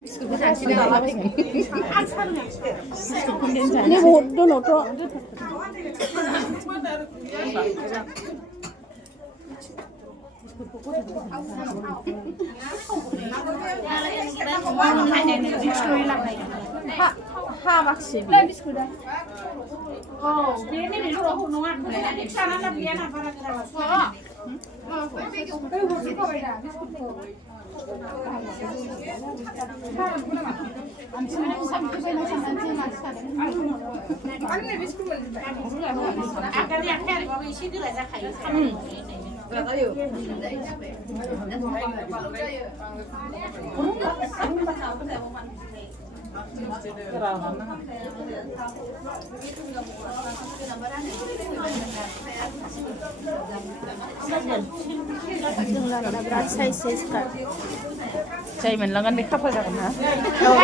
ini बहुत dulu tuh ha maksi oh ini di luar hunungan di sana tapi enak para kerabat Cai mình là ngân đi khắp rồi hả? Đâu